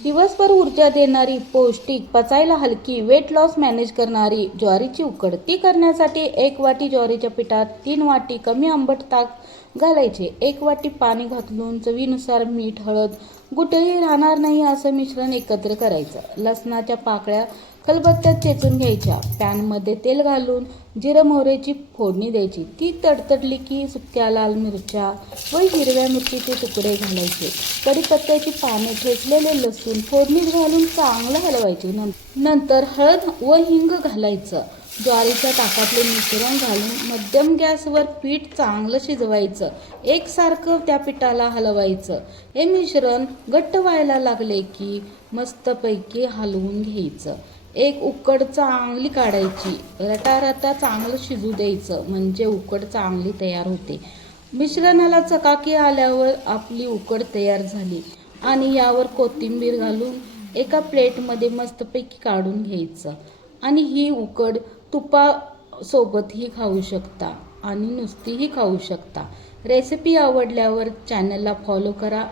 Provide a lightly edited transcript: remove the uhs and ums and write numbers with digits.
दिवसभर ऊर्जा देणारी, पौष्टिक, पचायला हलकी, वेट लॉस मॅनेज करणारी ज्वारीची उकड. ती करण्यासाठी 1 वाटी ज्वारीच्या पिठात 3 वाटी कमी आंबट ताक घालायचे. 1 वाटी पाणी घालून चवीनुसार मीठ, हळद, गुठळी राहणार नाही असं मिश्रण एकत्र करायचं. लसणाच्या पाकळ्या खलबत्त्यात चेचून घ्यायच्या. पॅनमध्ये तेल घालून जिरं मोहरीची फोडणी द्यायची. ती तडतडली की सुक्या लाल मिरच्या व हिरव्या मिरचीचे तुकडे घालायचे. कढीपत्त्याची पाने, ठेचलेले लसूण फोडणीत घालून चांगलं हलवायचे. नंतर हळद व हिंग घालायचं. ज्वारीच्या ताकातले मिश्रण घालून मध्यम गॅसवर पीठ चांगलं शिजवायचं. एकसारखं त्या पिठाला हलवायचं. हे मिश्रण घट्ट व्हायला लागले की मस्तपैकी हलवून घ्यायचं. एक उकड चांगली काढायची. रटारटा चांगलं शिजू द्यायचं म्हणजे उकड चांगली तयार होते. मिश्रणाला चकाकी आल्यावर आपली उकड तयार झाली आणि यावर कोथिंबीर घालून एका प्लेटमध्ये मस्तपैकी काढून घ्यायचं. आणि ही उकड तुपासोबतही खाऊ शकता आणि नुसतीही खाऊ शकता. रेसिपी आवडल्यावर चॅनलला फॉलो करा.